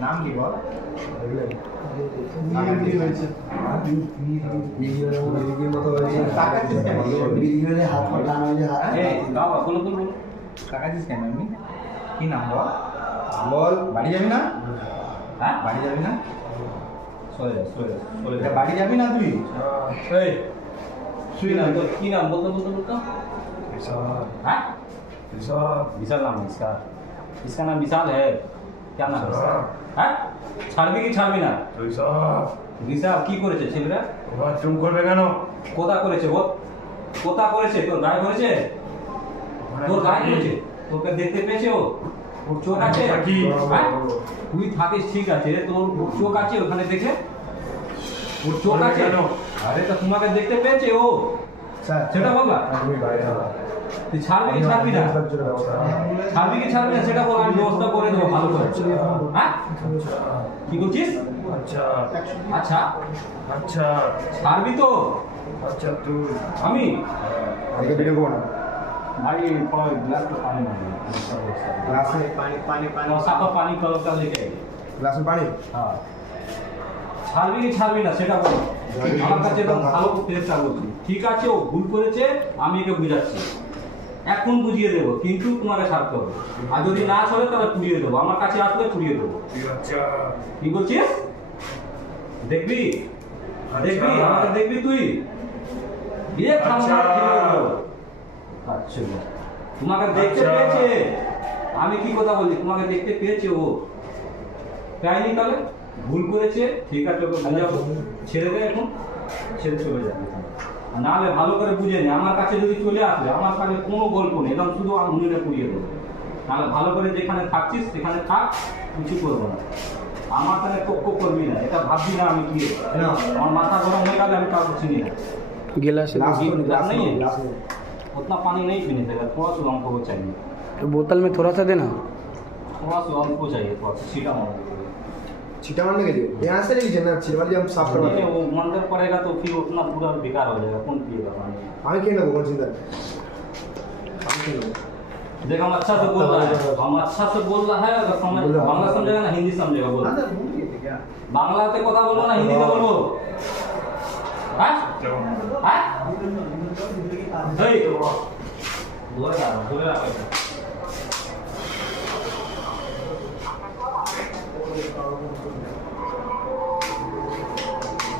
নাম কি বল কি নাম বল বল বাড়ি যাবি না হ্যাঁ বাড়ি যাবি না যা এটা বাড়ি যাবি না তুই কি नाम तो की नाम बोलते बोलते बोलते हाँ विशाल नाम है इसका इसका नाम विशाल है क्या नाम है इसका हाँ ছাড়বি কি ছাড়বি না বিশাল কি করেছে ছেলেরা বাথরুম করবে কেন কোথা করেছে ও কোথা করেছে তোর গায়ে করেছে তোর গায়ে করেছে তোকে দেখতে পেয়েছে ও ওর চোখ আছে থাকি। হ্যাঁ? তুই থাকিস ঠিক আছে তোর চোখ আছে ওখানে দেখে ওর চোখ বলবে আছে কেন? আরে তো তোমাকে দেখতে পেয়েছে ও সেটা বলবা তুই ছাড়বি কি ছাড়বি না ছাড়বি কি ছাড়বি না সেটা বল আমি ব্যবস্থা করে দেবো ভালো করে হ্যাঁ কি করছিস আচ্ছা আচ্ছা আচ্ছা ছাড়বি তো আচ্ছা তুই আমি আগে ভিডিও করো না भाई थोड़ा गिलास में पानी मार গ্লাস পানি পানি পানি साफा पानी कल का लेके आइए গ্লাসে পানি হ্যাঁ ছাড়বি কি ছাড়বি না সেটা বল। আমার কাছে ভালো চেষ্টা করছি ঠিক আছে ও ভুল করেছে আমি একে বুঝাচ্ছি। এখন বুঝিয়ে দেবো কিন্তু তোমাকে ছাড়তে হবে। আর যদি না চলে তাহলে পুড়িয়ে দেবো। আমার কাছে আসলে পুড়িয়ে দেবো। আচ্ছা কি বলছিস? দেখবি? দেখবি? আচ্ছা। আমাকে দেখবি তুই? বিয়ে আচ্ছা। আচ্ছা। তোমাকে দেখতে আচ্ছা। পেয়েছে। আমি কি কথা বলি তোমাকে দেখতে পেয়েছে ও। পাইনি তাহলে? ভুল করেছে ঠিক আছে ওকে বুঝাবো ছেড়ে দে এখন ছেড়ে চলে যাবে আর নাহলে ভালো করে বুঝে নে আমার কাছে যদি চলে আসবে আমার কাছে কোনো গল্প নেই একদম শুধু আমি মুনিরে পুড়িয়ে দেবো নাহলে ভালো করে যেখানে থাকছিস সেখানে থাক কিছু করবো না আমার কাছে টক্ক করবি না এটা ভাববি না আমি কি আমার মাথা গরম হয়ে গেলে আমি কাউকে চিনি না गिलास ग्लास ये में ग्लास नहीं है। में ग्लास में उतना पानी नहीं पीने देगा थोड़ा सा हमको वो चाहिए तो बोतल में थोड़ा सा देना थोड़ा सा हमको चाहिए थोड़ा सा सीटा मारो छीटा मारने के लिए यहाँ से लीजिए ना छिलवा लिए हम साफ करवा नहीं, देंगे वो मंदिर पड़ेगा तो फिर उतना पूरा बेकार हो जाएगा कौन पिएगा पानी আমি খেয়ে নেবো কোন চিন্তা নেই। আমি খেয়ে নেবো देख हम अच्छा से बोल रहा है हम अच्छा से बोल रहा है अगर समझ बोल रहा हूँ। बांग्ला समझेगा ना हिंदी समझेगा बोल বাংলাতে কথা বলবো না হিন্দিতে বলবো হ্যাঁ হ্যাঁ এই ধরে রাখো ধরে রাখো এটা।